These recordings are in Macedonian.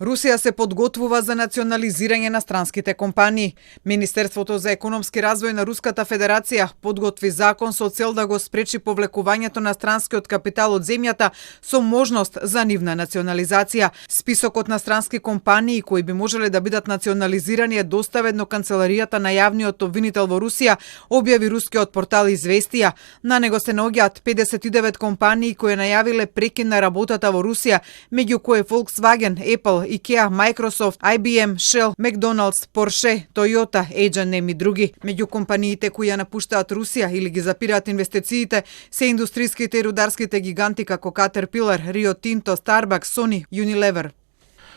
Русија се подготвува за национализирање на странските компании. Министерството за економски развој на Руската Федерација подготви закон со цел да го спречи повлекувањето на странскиот капитал од земјата со можност за нивна национализација. Списокот на странски компании кои би можеле да бидат национализирани е доставен до канцеларијата на јавниот обвинител во Русија, објави рускиот портал Известија. На него се наоѓаат 59 компании кои најавиле прекин на работата во Русија, меѓу кои Volkswagen, Apple, IKEA, Microsoft, IBM, Shell, McDonald's, Porsche, Toyota, H&M и други. Меѓу компаниите кои ја напуштаат Русија или ги запираат инвестициите се индустриските и рударските гиганти како Caterpillar, Rio Tinto, Starbucks, Sony, Unilever.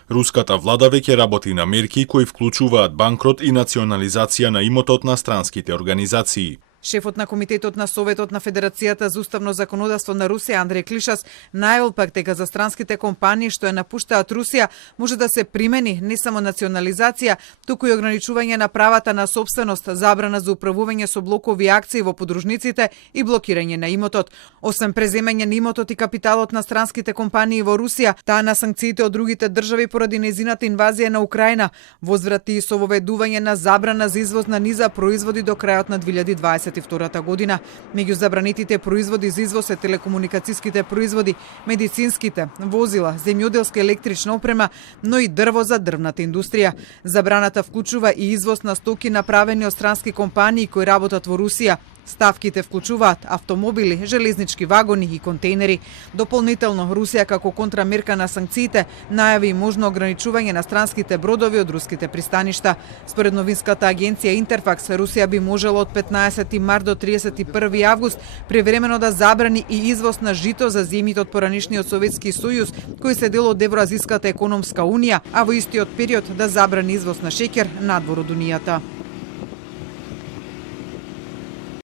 Руската влада веќе работи на мерки кои вклучуваат банкрот и национализација на имотот на странските организации. Шефот на Комитетот на Советот на Федерацијата за уставно законодавство на Русија Андреј Клишас најавил пак дека за странските компании што ја напуштаат Русија може да се примени не само национализација, туку и ограничување на правата на сопственост, забрана за управување со блокови акции во подружниците и блокирање на имотот. Освен преземање на имотот и капиталот на странските компании во Русија, таа на санкциите од другите држави поради нејзината инвазија на Украина, возврати и со воведување на забрана за извоз на низа производи до крајот на 2022 година. Меѓу забранетите производи за извоз се телекомуникацијските производи, медицинските, возила, земјоделска електрична опрема, но и дрво за дрвната индустрија. Забраната вклучува и извоз на стоки направени од странски компании кои работат во Русија. Ставките вклучуваат автомобили, железнички вагони и контейнери. Дополнително, Русија како контрамерка на санкциите најави и можно ограничување на странските бродови од руските пристаништа. Според новинската агенција Интерфакс, Русија би можела од 15 март до 31 август превремено да забрани и извоз на жито за земјите од поранишниот Советски сојуз, кои се дел од Евроазиската економска унија, а во истиот период да забрани извоз на шеќер надвор од унијата.